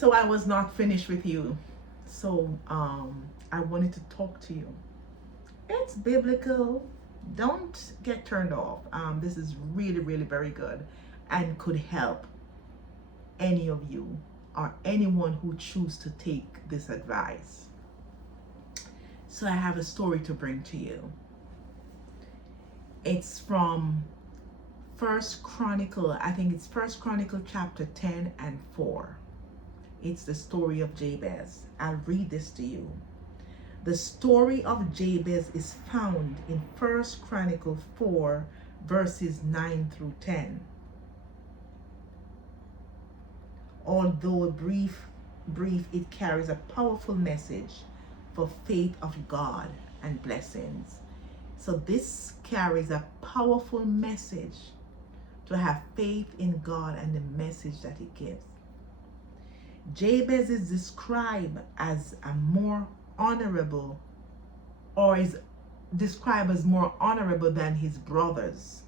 So I was not finished with you. So I wanted to talk to you. It's biblical. Don't get turned off. This is really, really very good and could help any of you or anyone who choose to take this advice. So I have a story to bring to you. It's from First Chronicle. I think it's First Chronicle chapter 10 and 4. It's the story of Jabez. I'll read this to you. The story of Jabez is found in First Chronicle 4 verses 9 through 10. Although brief, it carries a powerful message for faith of God and blessings. So this carries a powerful message to have faith in God and the message that it gives. Jabez is described as a more honorable, or is described as more honorable than his brothers.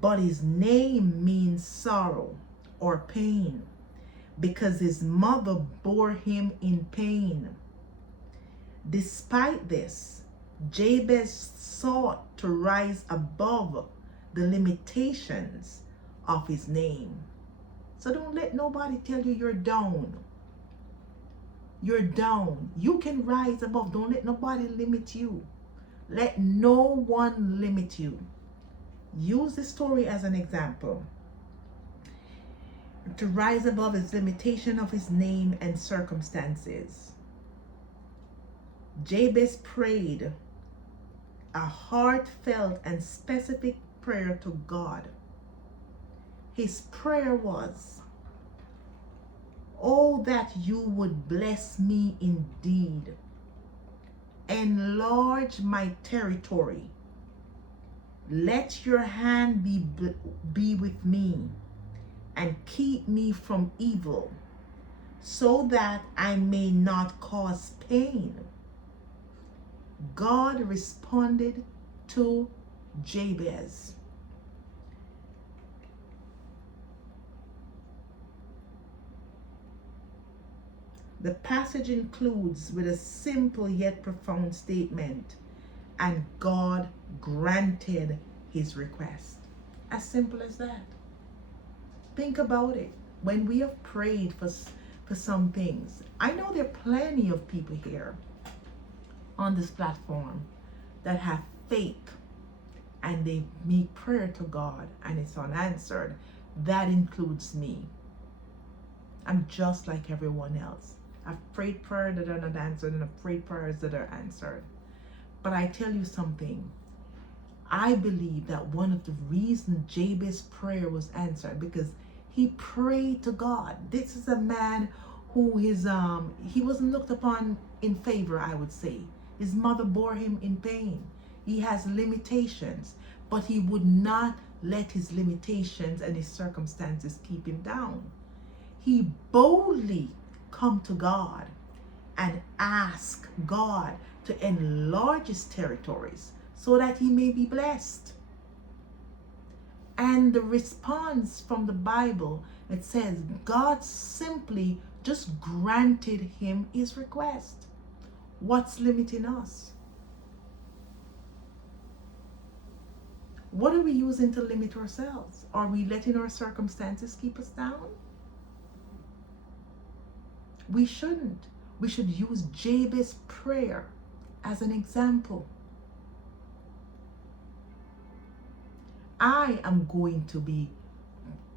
But his name means sorrow or pain, because his mother bore him in pain. Despite this, Jabez sought to rise above the limitations of his name. So don't let nobody tell you you're down. You're down. You can rise above. Don't let nobody limit you. Let no one limit you. Use the story as an example. To rise above his limitation of his name and circumstances. Jabez prayed a heartfelt and specific prayer to God. His prayer was, "Oh, that you would bless me indeed. Enlarge my territory. Let your hand be with me and keep me from evil, so that I may not cause pain." God responded to Jabez. The passage includes with a simple yet profound statement, "And God granted his request." As simple as that. Think about it. When we have prayed for some things, I know there are plenty of people here on this platform that have faith and they make prayer to God and it's unanswered. That includes me. I'm just like everyone else. I've prayed prayers that are not answered and I've prayed prayers that are answered. But I tell you something. I believe that one of the reasons Jabez's prayer was answered because he prayed to God. This is a man who he wasn't looked upon in favor, I would say. His mother bore him in pain. He has limitations, but he would not let his limitations and his circumstances keep him down. He boldly come to God and ask God to enlarge his territories so that he may be blessed. And the response from the Bible, it says God simply just granted him his request. What's limiting us? What are we using to limit ourselves? Are we letting our circumstances keep us down? We shouldn't. We should use Jabez's prayer as an example. I am going to be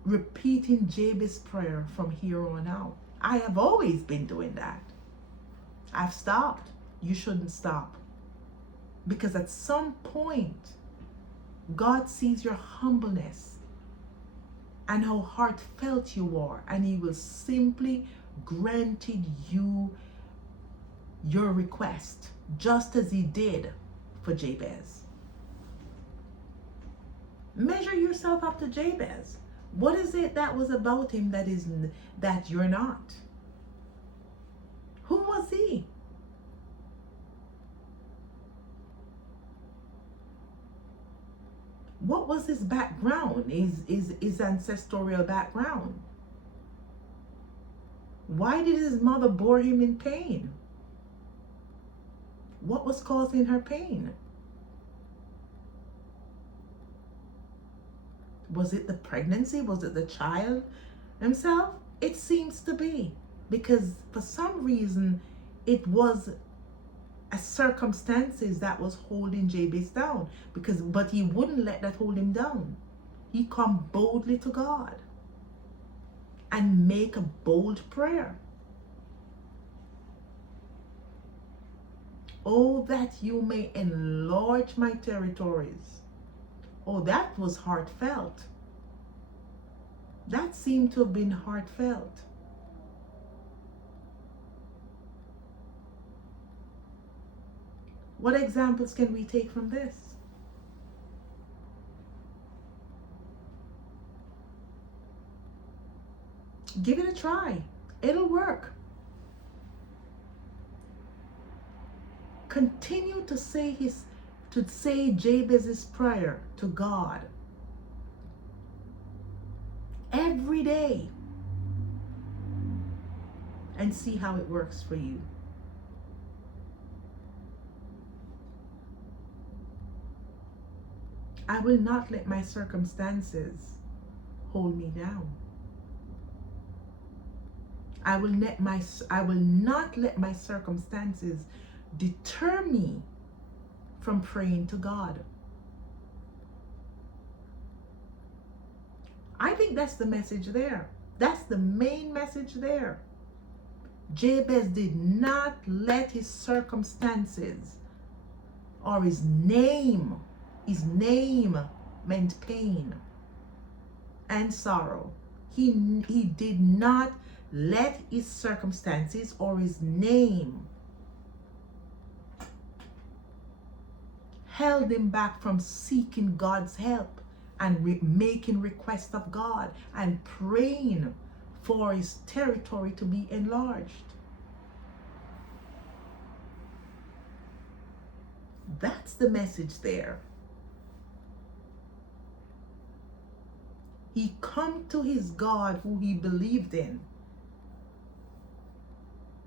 repeating Jabez's prayer from here on out. I have always been doing that. I've stopped. You shouldn't stop. Because at some point, God sees your humbleness and how heartfelt you are, and he will simply granted you your request, just as he did for Jabez. Measure yourself up to Jabez. What is it that was about him that you're not? Who was he? What was his background, his ancestral background? Why did his mother bore him in pain? What was causing her pain? Was it the pregnancy? Was it the child himself? It seems to be, because for some reason it was a circumstances that was holding Jabez down, but he wouldn't let that hold him down. He come boldly to God and make a bold prayer. Oh, that you may enlarge my territories. Oh, that was heartfelt. That seemed to have been heartfelt. What examples can we take from this? Give it a try. It'll work. Continue to say Jabez's prayer to God every day and see how it works for you. I will not let my circumstances hold me down. I will not let my circumstances deter me from praying to God. I think that's the message there. That's the main message there. Jabez did not let his circumstances or his name meant pain and sorrow. He did not let his circumstances or his name held him back from seeking God's help and making requests of God and praying for his territory to be enlarged. That's the message there. He come to his God who he believed in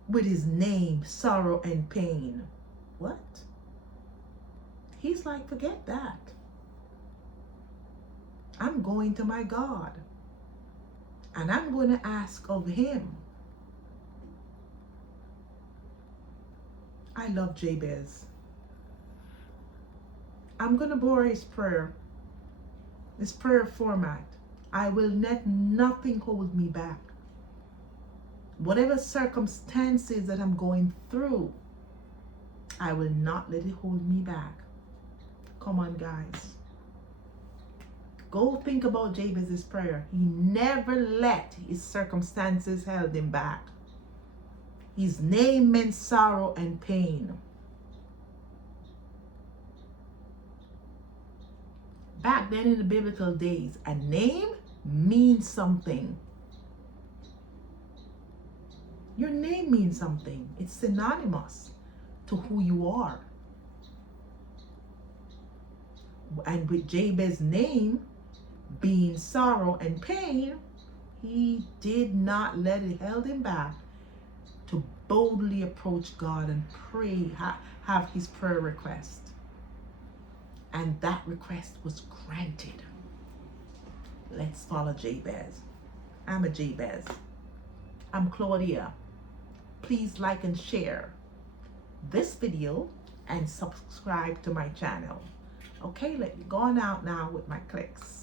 with his name, sorrow and pain. What? He's like, forget that. I'm going to my God and I'm going to ask of him. I love Jabez. I'm going to borrow his prayer, this prayer format. I will let nothing hold me back. Whatever circumstances that I'm going through, I will not let it hold me back. Come on, guys. Go think about Jabez's prayer. He never let his circumstances hold him back. His name meant sorrow and pain. Back then in the biblical days, a name means something. Your name means something. It's synonymous to who you are. And with Jabez's name being sorrow and pain, he did not let it hold him back to boldly approach God and pray, have his prayer request. And that request was granted. Let's follow Jabez. I'm a Jabez. I'm Claudia. Please like and share this video and subscribe to my channel. Okay, let me go on out now with my clicks.